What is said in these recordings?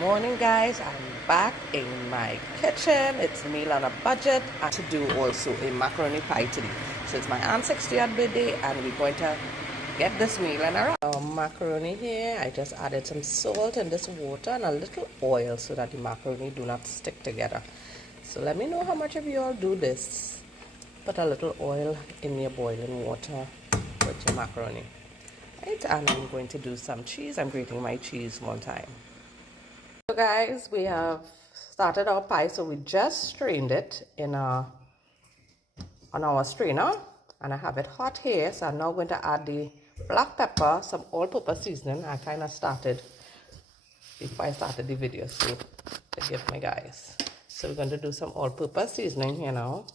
Morning guys, I'm back in my kitchen. It's a meal on a budget and to do also a macaroni pie today. So it's my aunt's 60th birthday and we're going to get this meal in our macaroni here. I just added some salt in this water and a little oil so that the macaroni do not stick together. So let me know how much of you all do this. Put a little oil in your boiling water with your macaroni. Right, and I'm going to do some cheese. I'm grating my cheese one time. So guys, we have started our pie, so we just strained it in on our strainer and I have it hot here. So I'm now going to add the black pepper, some all-purpose seasoning. I kind of started before I started the video, so forgive me guys. So we're going to do some all-purpose seasoning here now.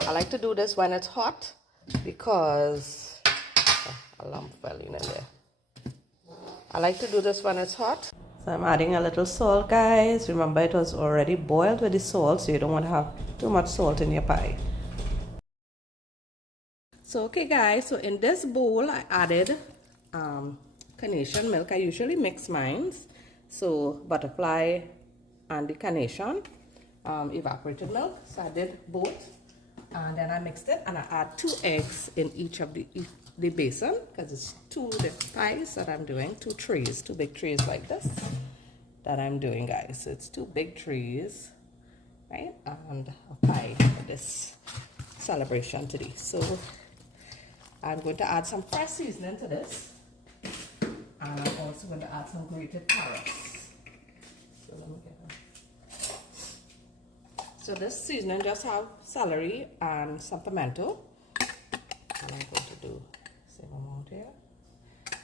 I like to do this when it's hot because a lump fell in there. I like to do this when it's hot. So I'm adding a little salt, guys. Remember, it was already boiled with the salt, so you don't want to have too much salt in your pie. So okay guys, so in this bowl I added carnation milk. I usually mix mine. So butterfly and the carnation evaporated milk. So I did both. And then I mixed it and I add 2 eggs in each of the basin because it's 2 pies that I'm doing, 2 trays, 2 big trays like this that I'm doing, guys. So it's 2 big trays, right? And a pie for this celebration today. So I'm going to add some fresh seasoning to this, and I'm also going to add some grated carrots. So let me get them. So this seasoning just have celery and some pimento. And I'm going to do the same amount here.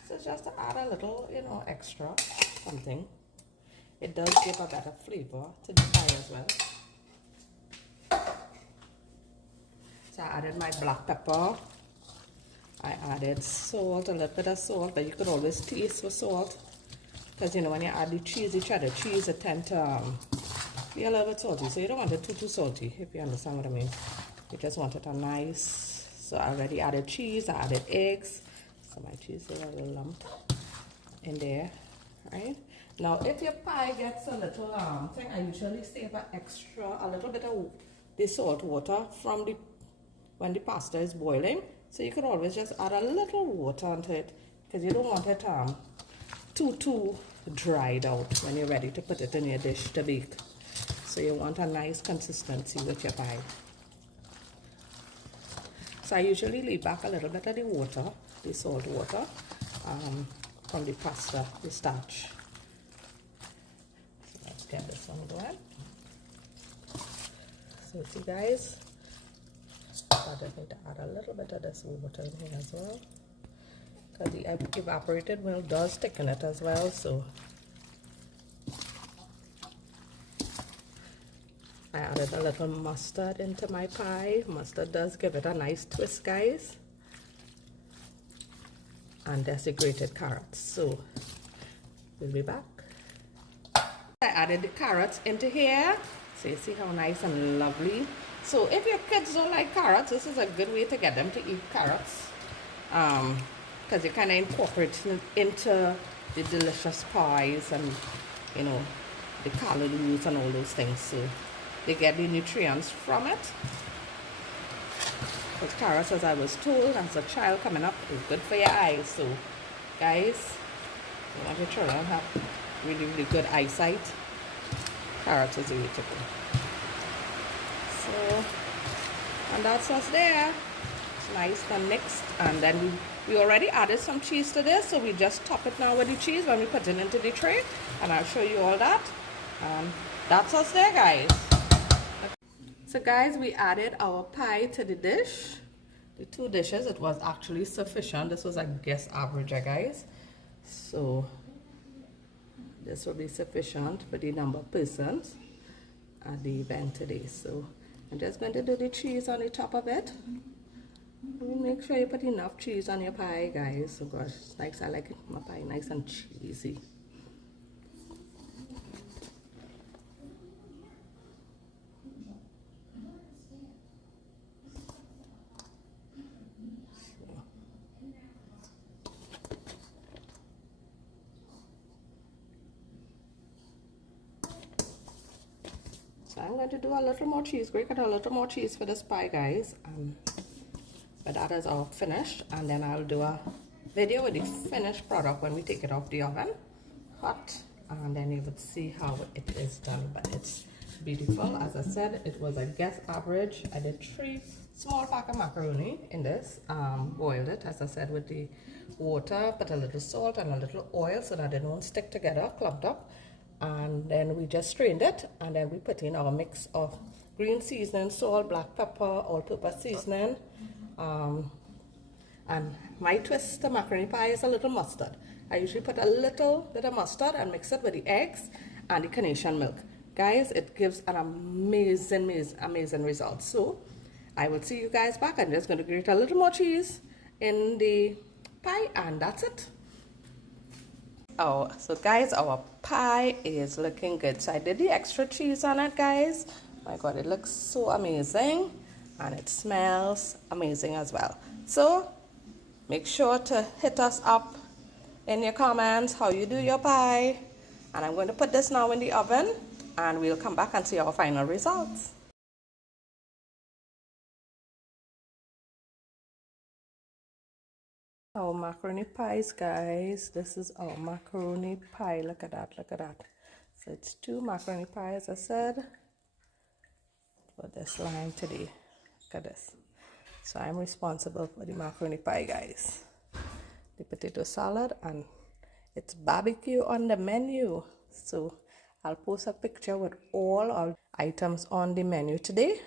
So just to add a little, extra something. It does give a better flavor to the pie as well. So I added my black pepper. I added salt, a little bit of salt, but you could always taste for salt. Because when you add the cheesy cheddar cheese, it tends to be a little bit salty, so you don't want it too salty, if you understand what I mean. You just want it a nice. So I already added cheese, I added eggs, so my cheese is a little lumped in there, right? Now if your pie gets a little thing, I usually save a little bit of the salt water from when the pasta is boiling. So you could always just add a little water onto it because you don't want it too dried out when you're ready to put it in your dish to bake. So you want a nice consistency with your pie. So I usually leave back a little bit of the water, the salt water, from the pasta, the starch. So let's get this one going. So see guys, I just need to add a little bit of this water in here as well. Because the evaporated milk does thicken it as well, so I added a little mustard into my pie. Mustard does give it a nice twist, guys. And there's the grated carrots. So we'll be back. I added the carrots into here. So you see how nice and lovely. So if your kids don't like carrots, this is a good way to get them to eat carrots. Because you kind of incorporate it into the delicious pies and, the calories and all those things. So they get the nutrients from it. Because carrots, as I was told as a child coming up, is good for your eyes. So, guys, you want your children to have really, really good eyesight. Carrots is the way to go. So, and that's us there. It's nice and mixed. And then we already added some cheese to this, so we just top it now with the cheese when we put it into the tray. And I'll show you all that. That's us there, guys. So guys, we added our pie to the dish. The 2 dishes, it was actually sufficient. This was a guess average, guys. So this will be sufficient for the number of persons at the event today. So I'm just going to do the cheese on the top of it. Make sure you put enough cheese on your pie, guys. Oh gosh, it's nice. I like my pie nice and cheesy. So I'm going to do a little more cheese, grate a little more cheese for this pie, guys. But that is all finished, and then I'll do a video with the finished product when we take it off the oven hot, and then you would see how it is done. But it's beautiful. As I said, it was a guess average. I did 3 small pack of macaroni in this, boiled it, as I said, with the water, put a little salt and a little oil so that they don't stick together, clumped up, and then we just strained it, and then we put in our mix of green seasoning, salt, black pepper, all-purpose seasoning, and my twist to macaroni pie is a little mustard. I usually put a little bit of mustard and mix it with the eggs and the carnation milk. Guys, it gives an amazing result. So I will see you guys back. I'm just going to grate a little more cheese in the pie, and that's it. Oh, so guys, our pie is looking good. So I did the extra cheese on it, guys. My God, it looks so amazing, and it smells amazing as well. So make sure to hit us up in your comments how you do your pie. And I'm going to put this now in the oven, and we'll come back and see our final results. Our macaroni pies, guys. This is our macaroni pie. Look at that, look at that. So it's 2 macaroni pies, I said, for this line today. Look at this. So I'm responsible for the macaroni pie, guys. The potato salad, and it's barbecue on the menu. So I'll post a picture with all our items on the menu today.